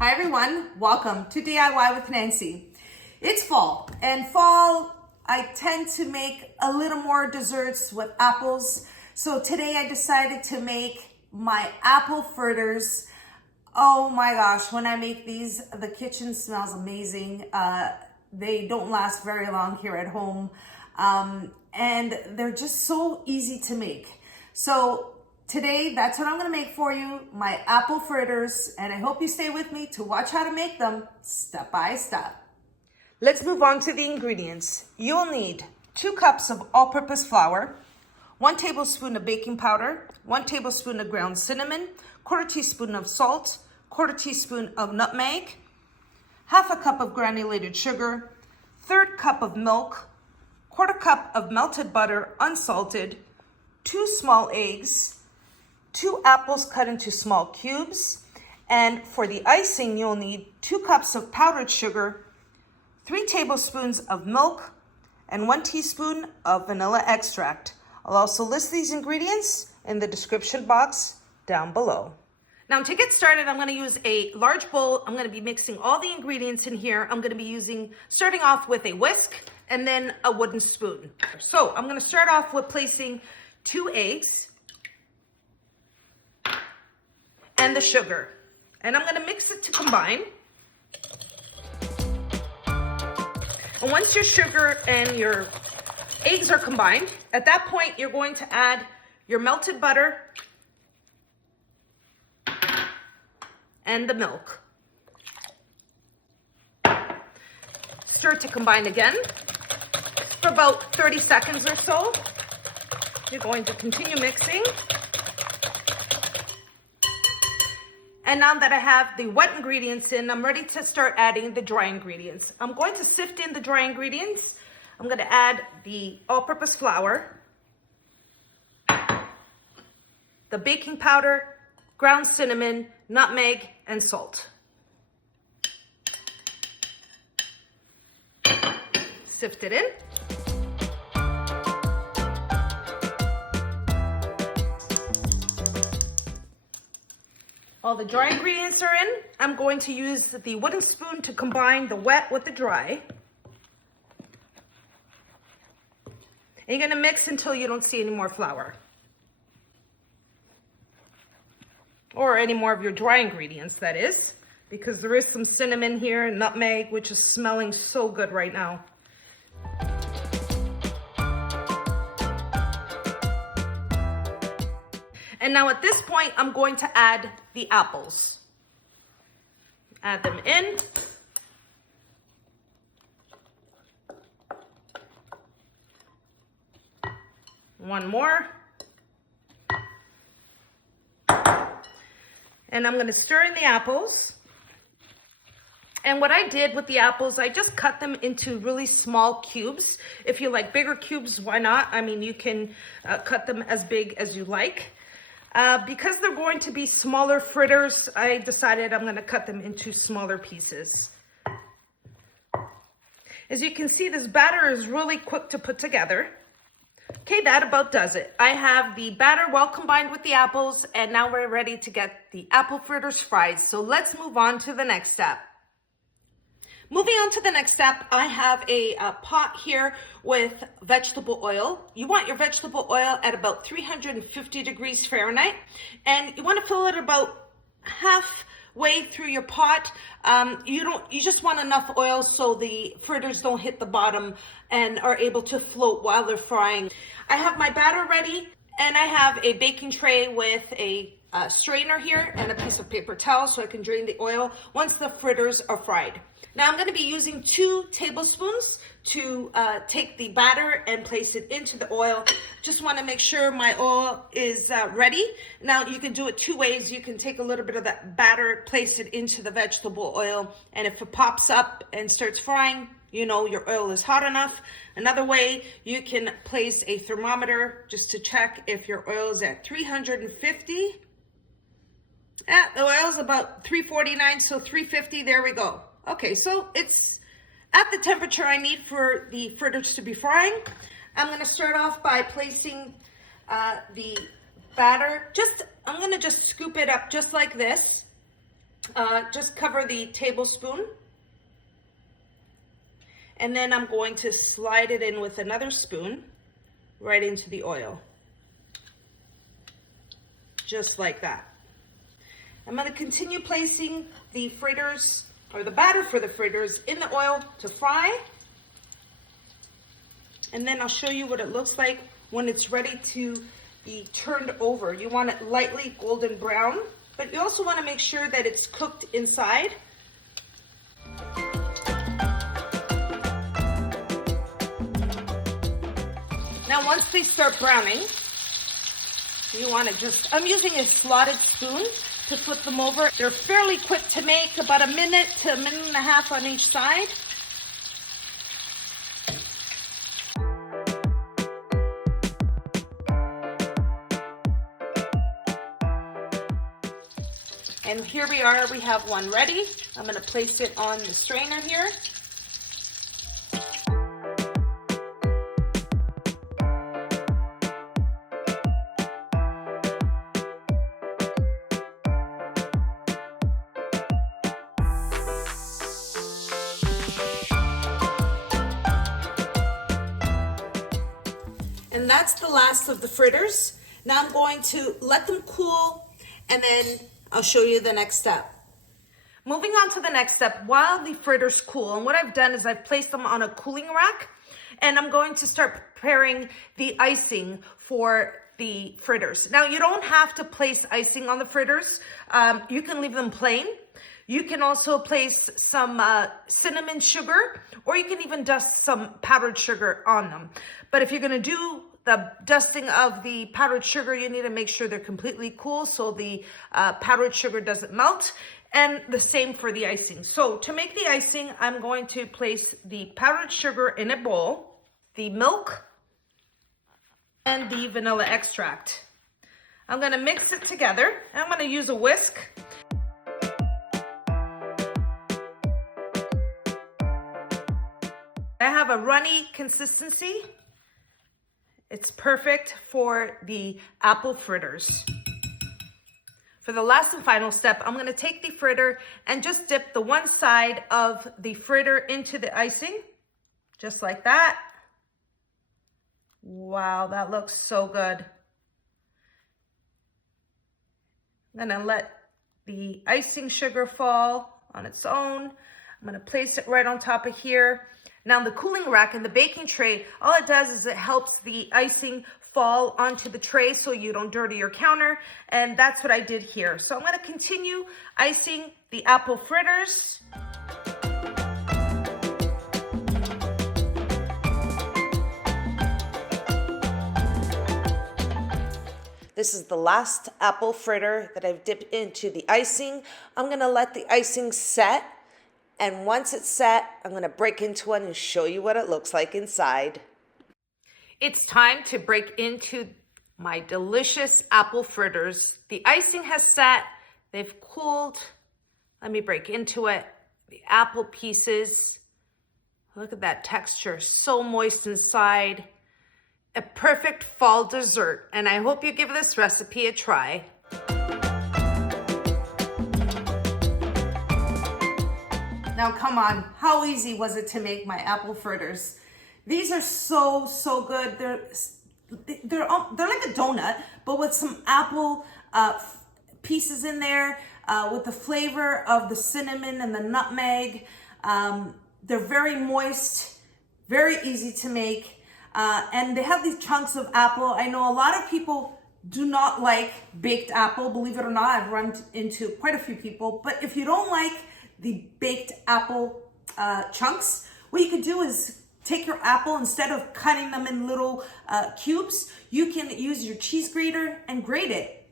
Hi everyone, welcome to DIY with Nancy. It's fall, and fall I tend to make a little more desserts with apples. So today I decided to make my apple fritters. Oh my gosh, when I make these, the kitchen smells amazing. They don't last very long here at home, and they're just so easy to make. So today, that's what I'm gonna make for you, my apple fritters, and I hope you stay with me to watch how to make them step by step. Let's move on to the ingredients. You'll need 2 cups of all-purpose flour, 1 tablespoon of baking powder, 1 tablespoon of ground cinnamon, 1/4 teaspoon of salt, 1/4 teaspoon of nutmeg, 1/2 cup of granulated sugar, 1/3 cup of milk, 1/4 cup of melted butter unsalted, 2 small eggs, 2 apples cut into small cubes, and for the icing, you'll need 2 cups of powdered sugar, 3 tablespoons of milk, and 1 teaspoon of vanilla extract. I'll also list these ingredients in the description box down below. Now to get started, I'm going to use a large bowl. I'm going to be mixing all the ingredients in here. I'm going to be starting off with a whisk and then a wooden spoon. So I'm going to start off with placing 2 eggs and the sugar. And I'm gonna mix it to combine. And once your sugar and your eggs are combined, at that point, you're going to add your melted butter and the milk. Stir to combine again for about 30 seconds or so. You're going to continue mixing. And now that I have the wet ingredients in, I'm ready to start adding the dry ingredients. I'm going to sift in the dry ingredients. I'm going to add the all-purpose flour, the baking powder, ground cinnamon, nutmeg, and salt. Sift it in. All the dry ingredients are in. I'm going to use the wooden spoon to combine the wet with the dry. And you're gonna mix until you don't see any more flour. Or any more of your dry ingredients, that is. Because there is some cinnamon here and nutmeg, which is smelling so good right now. And now at this point, I'm going to add the apples. Add them in. One more. And I'm going to stir in the apples. And what I did with the apples, I just cut them into really small cubes. If you like bigger cubes, why not? I mean, you can cut them as big as you like. Because they're going to be smaller fritters, I decided I'm going to cut them into smaller pieces. As you can see, this batter is really quick to put together. Okay, that about does it. I have the batter well combined with the apples, and now we're ready to get the apple fritters fried. So let's move on to the next step. Moving on to the next step, I have a pot here with vegetable oil. You want your vegetable oil at about 350 degrees Fahrenheit, and you want to fill it about halfway through your pot. You just want enough oil so the fritters don't hit the bottom and are able to float while they're frying. I have my batter ready, and I have a baking tray with a strainer here and a piece of paper towel so I can drain the oil once the fritters are fried. Now I'm going to be using 2 tablespoons to take the batter and place it into the oil. Just want to make sure my oil is ready. Now you can do it 2 ways. You can take a little bit of that batter, place it into the vegetable oil, and if it pops up and starts frying, you know your oil is hot enough. Another way, you can place a thermometer just to check if your oil is at 350. The oil is about 349, so 350, there we go. Okay, so it's at the temperature I need for the fritters to be frying. I'm going to start off by placing the batter. I'm going to just scoop it up just like this. Just cover the tablespoon. And then I'm going to slide it in with another spoon right into the oil. Just like that. I'm going to continue placing the fritters, or the batter for the fritters, in the oil to fry. And then I'll show you what it looks like when it's ready to be turned over. You want it lightly golden brown, but you also want to make sure that it's cooked inside. Now once they start browning, you want to just, I'm using a slotted spoon to flip them over. They're fairly quick to make, about a minute to a minute and a half on each side. And here we are, we have one ready. I'm going to place it on the strainer here. And that's the last of the fritters. Now I'm going to let them cool, and then I'll show you the next step. Moving on to the next step, while the fritters cool, and what I've done is I've placed them on a cooling rack, and I'm going to start preparing the icing for the fritters. Now you don't have to place icing on the fritters. You can leave them plain. You can also place some cinnamon sugar, or you can even dust some powdered sugar on them. But if you're gonna do the dusting of the powdered sugar, you need to make sure they're completely cool so the powdered sugar doesn't melt, and the same for the icing. So to make the icing, I'm going to place the powdered sugar in a bowl, the milk, and the vanilla extract. I'm gonna mix it together, and I'm gonna use a whisk. I have a runny consistency. It's perfect for the apple fritters. For the last and final step, I'm gonna take the fritter and just dip the one side of the fritter into the icing, just like that. Wow, that looks so good. I'm gonna let the icing sugar fall on its own. I'm gonna place it right on top of here. Now the cooling rack and the baking tray, all it does is it helps the icing fall onto the tray so you don't dirty your counter, and that's what I did here. So I'm gonna continue icing the apple fritters. This is the last apple fritter that I've dipped into the icing. I'm gonna let the icing set. And once it's set, I'm gonna break into it and show you what it looks like inside. It's time to break into my delicious apple fritters. The icing has set, they've cooled. Let me break into it. The apple pieces, look at that texture, so moist inside. A perfect fall dessert, and I hope you give this recipe a try. Now come on, how easy was it to make my apple fritters? These are so good. They're like a donut, but with some apple pieces in there, with the flavor of the cinnamon and the nutmeg. They're very moist, very easy to make, and they have these chunks of apple. I know a lot of people do not like baked apple, believe it or not. I've run into quite a few people, but if you don't like the baked apple chunks, what you could do is take your apple, instead of cutting them in little cubes, you can use your cheese grater and grate it.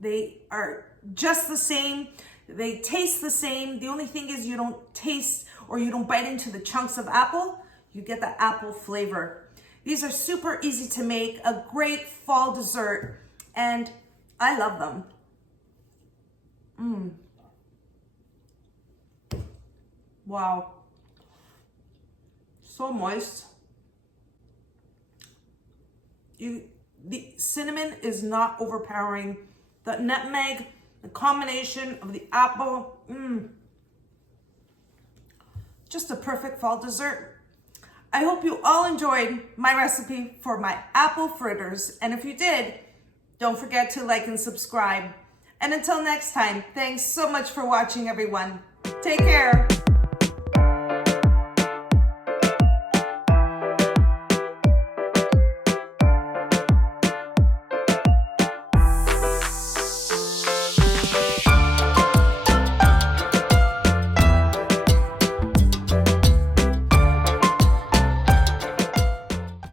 They are just the same. They taste the same. The only thing is you don't taste, or you don't bite into the chunks of apple. You get the apple flavor. These are super easy to make, a great fall dessert, and I love them. Wow. So moist. The cinnamon is not overpowering. The nutmeg the combination of the apple, just a perfect fall dessert. I hope you all enjoyed my recipe for my apple fritters. And if you did, don't forget to like and subscribe. And until next time, thanks so much for watching, everyone. Take care.